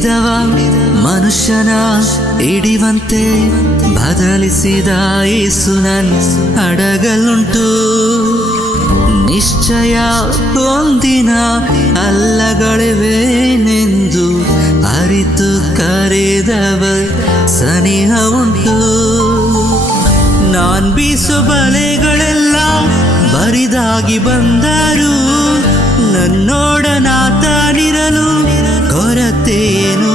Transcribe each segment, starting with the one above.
ಹಿಡಿದವ ಮನುಷ್ಯನ ಹಿಡಿವಂತೆ ಬದಲಿಸಿದ ಯೇಸು ನನ್ನ ಅಡಗಲುಂಟು. ನಿಶ್ಚಯ ಒಂದಿನ ಅಲ್ಲಗಳಿವೆನೆಂದು ಅರಿತು ಕರೆದವ ಸನಿಹ ಉಂಟು. ನಾನ್ ಬೀಸೋ ಬಲೆಗಳೆಲ್ಲ ಬರಿದಾಗಿ ಬಂದರು, ನನ್ನೋಡನಾತನಿರಲು ಕೊರತೇನು.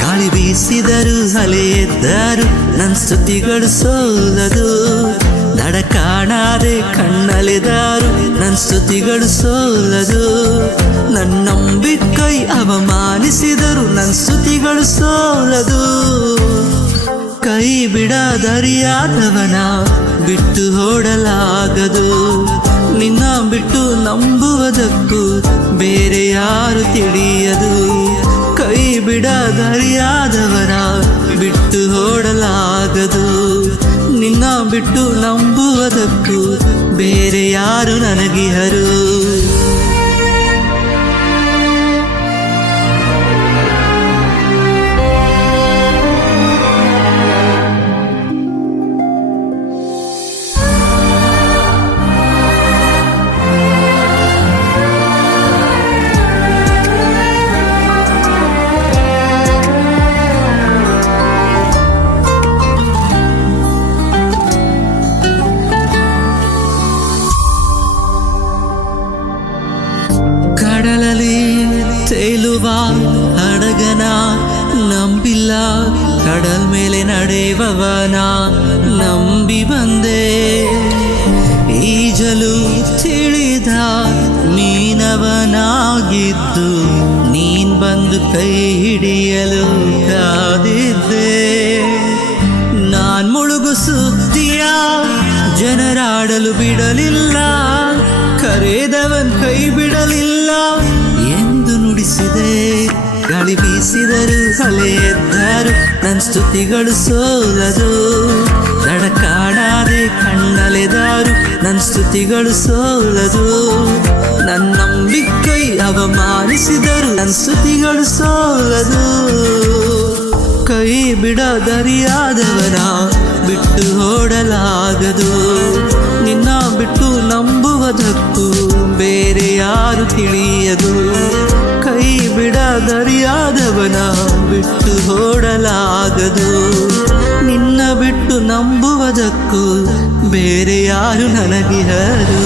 ಗಾಳಿ ಬೀಸಿದರು ಅಲೆ ಎದ್ದರು ನನ್ನ ಸ್ತುತಿಗಳು ಸೋಲದು. ದಡ ಕಾಣಾದೆ ಕಣ್ಣಲೆದಾರು ನನ್ನ ಸ್ತುತಿಗಳು ಸೋಲದು. ನನ್ನ ನಂಬಿಕೈ ಅವಮಾನಿಸಿದರು ನನ್ನ ಸ್ತುತಿಗಳು ಸೋಲದು. ಕೈ ಬಿಡದರಿಯಾದವನ ಬಿಟ್ಟು ಓಡಲಾಗದು. ನಿನ್ನ ಬಿಟ್ಟು ನಂಬುವುದಕ್ಕೂ ಬೇರೆ ಯಾರು ತಿಳಿಯದು. ಕೈ ಬಿಡದರಿಯಾದವನ ಬಿಟ್ಟು ಓಡಲಾಗದು. ನಿನ್ನ ಬಿಟ್ಟು ನಂಬುವುದಕ್ಕೂ ಬೇರೆ ಯಾರು ನನಗಿಹರು. ಕಡಲಲ್ಲಿ ತೇಲುವ ಹಡಗನ ನಂಬಿಲ್ಲ, ಕಡಲ್ ಮೇಲೆ ನಡೆಯುವವನ ನಂಬಿ ಬಂದೆ. ಈಜಲು ತಿಳಿದ ಮೀನವನಾಗಿದ್ದು ನೀನ್ ಬಂದು ಕೈ ಹಿಡಿಯಲು ಕಾದಿದ್ದೆ. ನಾನ್ ಮುಳುಗು ಸುದ್ದಿಯ ಜನರಾಡಲು ಬಿಡಲಿಲ್ಲ, ಕರೆದವನ್ ಕೈ ಬಿಡಲಿಲ್ಲ ಎಂದು ನುಡಿಸಿದೆ. ಗಾಳಿ ಬೀಸಿದರು ಅಲೆ ಎದ್ದರು ನನ್ನ ಸ್ತುತಿಗಳು ಸೋಲದು. ದಡ ಕಾಣಾದೆ ಕಣ್ಣಲೆದಾರು ನನ್ನ ಸ್ತುತಿಗಳು ಸೋಲದು. ನನ್ನ ನಂಬಿಕೈ ಅವಮಾನಿಸಿದರು ನನ್ನ ಸ್ತುತಿಗಳು ಸೋಲದು. ಕೈ ಬಿಡದರಿಯಾದವನ ಬಿಟ್ಟು ಓಡಲಾಗದು. ನಿನ್ನ ಬಿಟ್ಟು ನಂಬುವುದಕ್ಕೂ ಬೇರೆ ಯಾರು ತಿಳಿಯದು. ಕೈ ಬಿಡದರಿಯಾದವನ ಬಿಟ್ಟು ಓಡಲಾಗದು. ನಿನ್ನ ಬಿಟ್ಟು ನಂಬುವುದಕ್ಕೂ ಬೇರೆ ಯಾರು ನನಗಿಹರು.